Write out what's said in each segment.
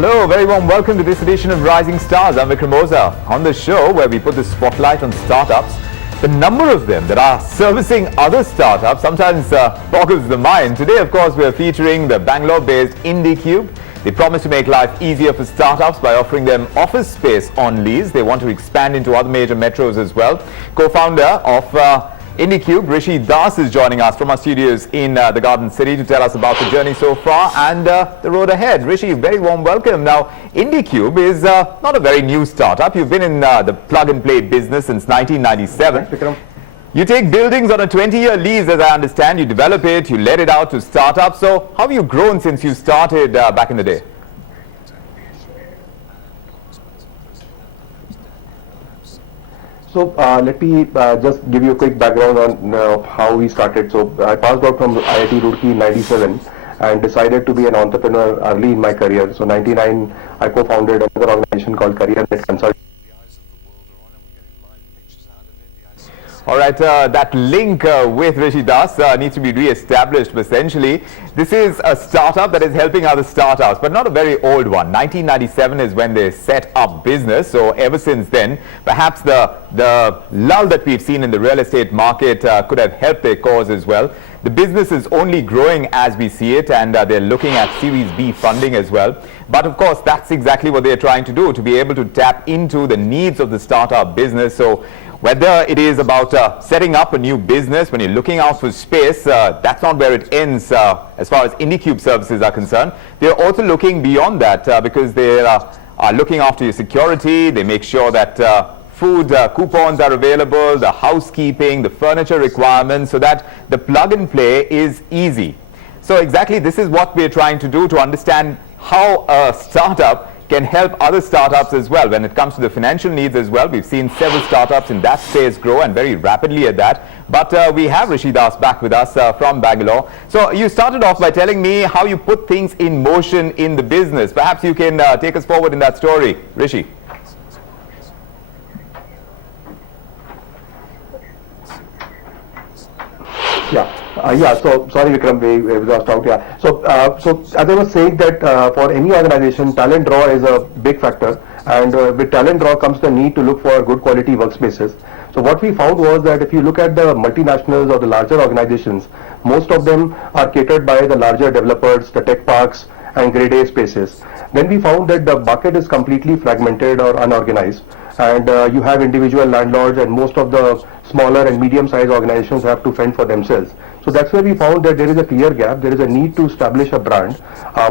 Hello, very warm welcome to this edition of Rising Stars. I'm Vikram Oza. On the show where we put the spotlight on startups, the number of them that are servicing other startups sometimes boggles the mind. Today, of course, we're featuring the Bangalore-based IndiQube. They promise to make life easier for startups by offering them office space on lease. They want to expand into other major metros as well. Co-founder of IndiQube, Rishi is joining us from our studios in the Garden City to tell us about the journey so far and the road ahead. Rishi, very warm welcome. Now, IndiQube is not a very new startup. You've been in the plug-and-play business since 1997. You take buildings on a 20-year lease, as I understand. You develop it, you let it out to startups. So how have you grown since you started back in the day? So let me just give you a quick background on how we started. So I passed out from IIT Roorkee in '97 and decided to be an entrepreneur early in my career. So '99, I co-founded another organization called Career Net Consulting. All right, that link with Rishi needs to be re-established. Essentially, this is a startup that is helping other startups, but not a very old one. 1997 is when they set up business. So ever since then, perhaps the lull that we've seen in the real estate market could have helped their cause as well. The business is only growing as we see it, and they're looking at Series B funding as well. But of course, that's exactly what they're trying to do, to be able to tap into the needs of the startup business. So whether it is about setting up a new business, when you're looking out for space, that's not where it ends as far as IndiQube services are concerned. They're also looking beyond that because they are looking after your security. They make sure that food coupons are available, the housekeeping, the furniture requirements, so that the plug and play is easy. So exactly this is what we're trying to do, to understand how a startup can help other startups as well when it comes to the financial needs as well. We've seen several startups in that space grow, and very rapidly at that. But we have Rishi back with us from Bangalore. So you started off by telling me how you put things in motion in the business. Perhaps you can take us forward in that story, Rishi. So sorry, Vikram, we lost out. So as I was saying that for any organization, talent draw is a big factor, and with talent draw comes the need to look for good quality workspaces. So what we found was that if you look at the multinationals or the larger organizations, most of them are catered by the larger developers, the tech parks, and grade A spaces. Then we found that the market is completely fragmented or unorganized, and you have individual landlords, and most of the smaller and medium-sized organizations have to fend for themselves. So that's where we found that there is a clear gap. There is a need to establish a brand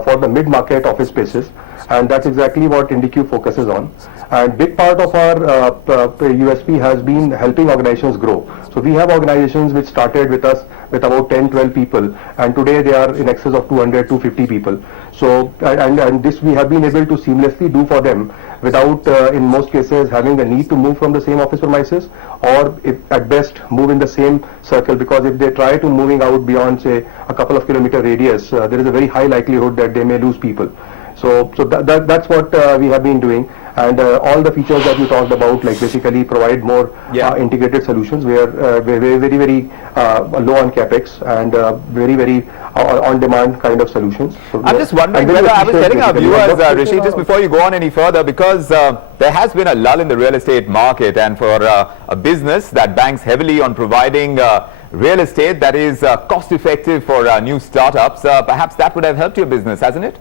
for the mid-market office spaces, and that's exactly what IndiQube focuses on. And big part of our USP has been helping organizations grow. So we have organizations which started with us with about 10-12 people, and today they are in excess of 200-250 people. So and this we have been able to seamlessly do for them without in most cases having the need to move from the same office premises, or if at best move in the same circle, because if they try to moving out beyond say a couple of kilometer radius, there is a very high likelihood that they may lose people. So that's what we have been doing, and all the features that you talked about, like basically provide more integrated solutions where we're very low on capex and very on-demand kind of solutions. So I'm just wondering whether I was telling our viewers, Rishi, just before you go on any further, because there has been a lull in the real estate market, and for a business that banks heavily on providing real estate that is cost-effective for new startups, perhaps that would have helped your business, hasn't it?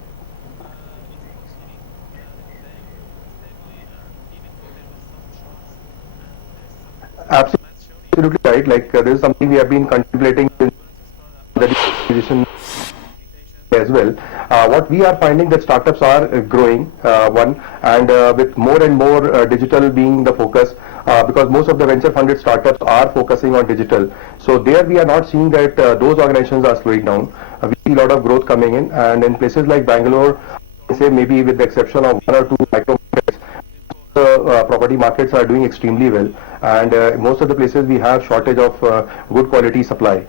Absolutely right. Like this is something we have been contemplating in the decision as well. What we are finding that startups are growing, and with more and more digital being the focus, because most of the venture funded startups are focusing on digital. So there we are not seeing that those organizations are slowing down. We see a lot of growth coming in, and in places like Bangalore, say maybe with the exception of one or two micro markets, the property markets are doing extremely well, and most of the places we have shortage of good quality supply.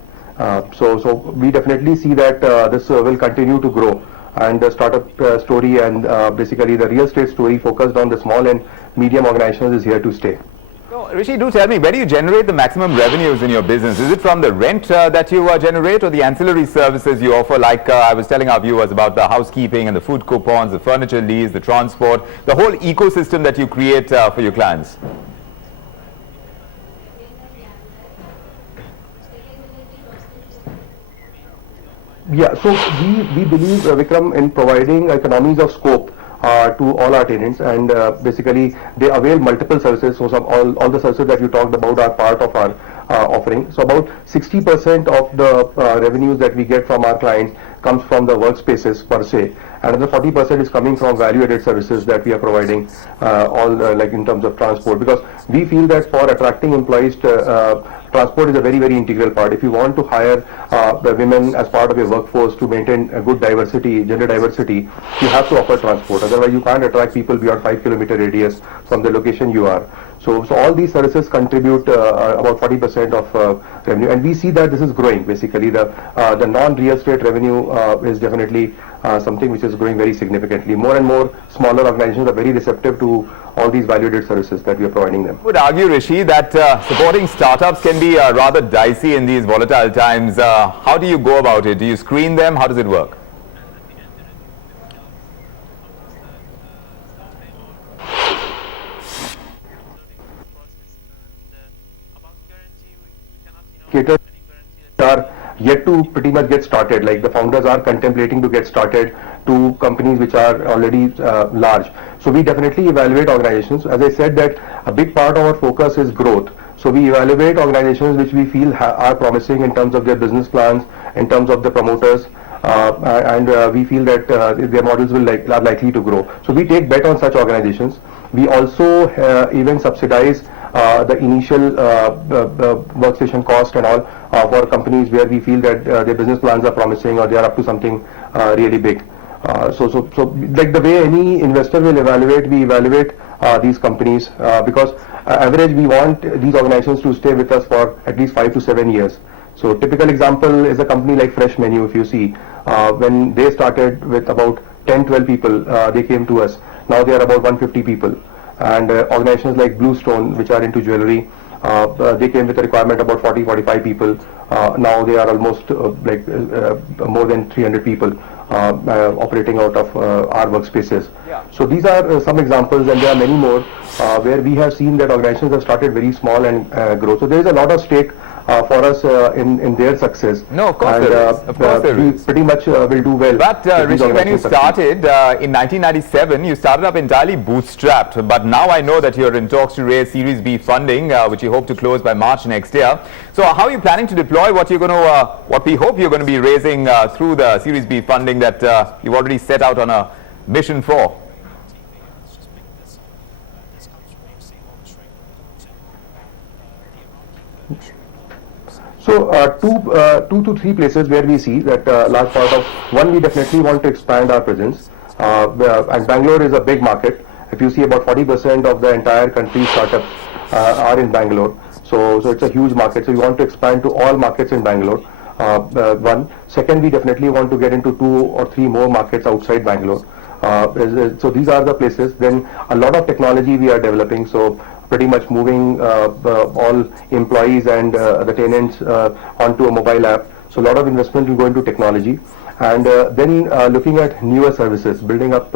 So we definitely see that this will continue to grow, and the startup story and basically the real estate story focused on the small and medium organizations is here to stay. So, Rishi, do tell me, where do you generate the maximum revenues in your business? Is it from the rent that you generate, or the ancillary services you offer? Like I was telling our viewers about the housekeeping and the food coupons, the furniture lease, the transport, the whole ecosystem that you create for your clients. Yeah, so we believe, Vikram, in providing economies of scope to all our tenants, and basically they avail multiple services. So all the services that you talked about are part of our offering. So about 60% of the revenues that we get from our clients comes from the workspaces per se, and another 40% is coming from value-added services that we are providing, like in terms of transport, because we feel that for attracting employees, transport is a very, very integral part. If you want to hire the women as part of your workforce to maintain a good diversity, gender diversity, you have to offer transport. Otherwise, you can't attract people beyond 5-kilometer radius from the location you are. So all these services contribute about 40% of revenue, and we see that this is growing. Basically, the non-real estate revenue is definitely something which is growing very significantly. More and more smaller organizations are very receptive to all these value-added services that we are providing them. I would argue, Rishi, that supporting startups can be rather dicey in these volatile times. How do you go about it? Do you screen them? How does it work? Cater are yet to pretty much get started. Like the founders are contemplating to get started to companies which are already large. So we definitely evaluate organizations. As I said, that a big part of our focus is growth. So we evaluate organizations which we feel are promising in terms of their business plans, in terms of the promoters, and we feel that their models are likely to grow. So we take bet on such organizations. We also even subsidize the initial workstation cost and all for companies where we feel that their business plans are promising or they are up to something really big. So like the way any investor will evaluate, we evaluate these companies because average we want these organizations to stay with us for at least 5 to 7 years. So typical example is a company like Fresh Menu. If you see, when they started with about 10-12 people, they came to us. Now they are about 150 people. And organizations like Bluestone, which are into jewelry, they came with a requirement about 40-45 people. Now they are almost more than 300 people operating out of our workspaces. Yeah. So these are some examples, and there are many more where we have seen that organizations have started very small and grow. So there is a lot of stake for us in their success. No, of course and, there is. Of course there we is. pretty much will do well. But Rishi, when you started in 1997, you started up entirely bootstrapped. But now I know that you're in talks to raise Series B funding, which you hope to close by March next year. So how are you planning to deploy what you're going to, what we hope you're going to be raising through the Series B funding that you've already set out on a mission for? So two to three places where we see that large part of, one, we definitely want to expand our presence, and Bangalore is a big market. If you see, about 40% of the entire country's startups are in Bangalore. So it's a huge market. So we want to expand to all markets in Bangalore. One. Second, we definitely want to get into 2 or 3 more markets outside Bangalore. So these are the places. Then a lot of technology we are developing. So pretty much moving all employees and the tenants onto a mobile app. So a lot of investment will go into technology, and then looking at newer services, building up,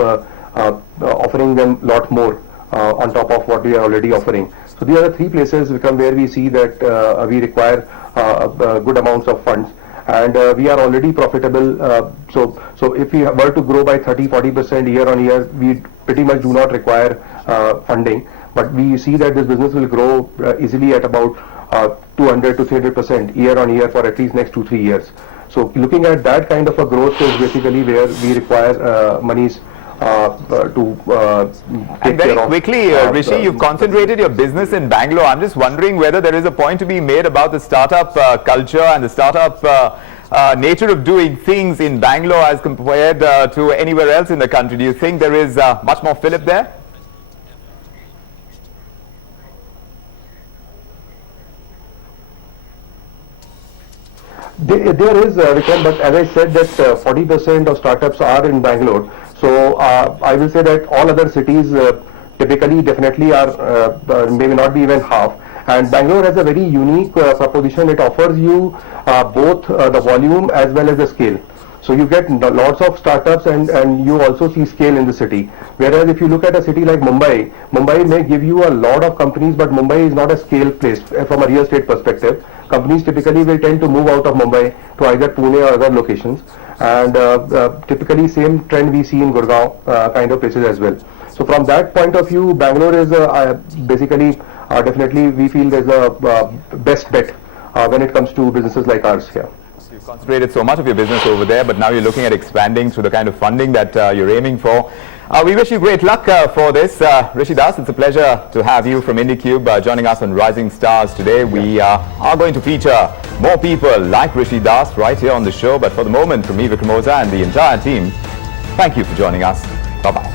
offering them a lot more on top of what we are already offering. So these are the 3 places where we see that we require good amounts of funds, and we are already profitable. So if we were to grow by 30-40% year on year, we pretty much do not require funding. But we see that this business will grow easily at about 200 to 300% year on year for at least next 2-3 years. So looking at that kind of a growth is basically where we require monies to take And very care of. quickly, Rishi, you've concentrated your business in Bangalore. I'm just wondering whether there is a point to be made about the startup culture and the startup nature of doing things in Bangalore as compared to anywhere else in the country. Do you think there is much more fillip there? There is, Vikram, but as I said that 40% of startups are in Bangalore. So I will say that all other cities typically definitely are maybe not be even half. And Bangalore has a very unique proposition. It offers you both the volume as well as the scale. So you get lots of startups and you also see scale in the city. Whereas if you look at a city like Mumbai, Mumbai may give you a lot of companies, but Mumbai is not a scale place from a real estate perspective. Companies typically will tend to move out of Mumbai to either Pune or other locations. And typically same trend we see in Gurgaon kind of places as well. So from that point of view, Bangalore is basically definitely we feel there's a best bet when it comes to businesses like ours here. You've concentrated so much of your business over there, but now you're looking at expanding through the kind of funding that you're aiming for. We wish you great luck for this. Rishi Das, it's a pleasure to have you from IndiQube joining us on Rising Stars today. We are going to feature more people like Rishi Das right here on the show. But for the moment, from me, Vikram Oza, and the entire team, thank you for joining us. Bye-bye.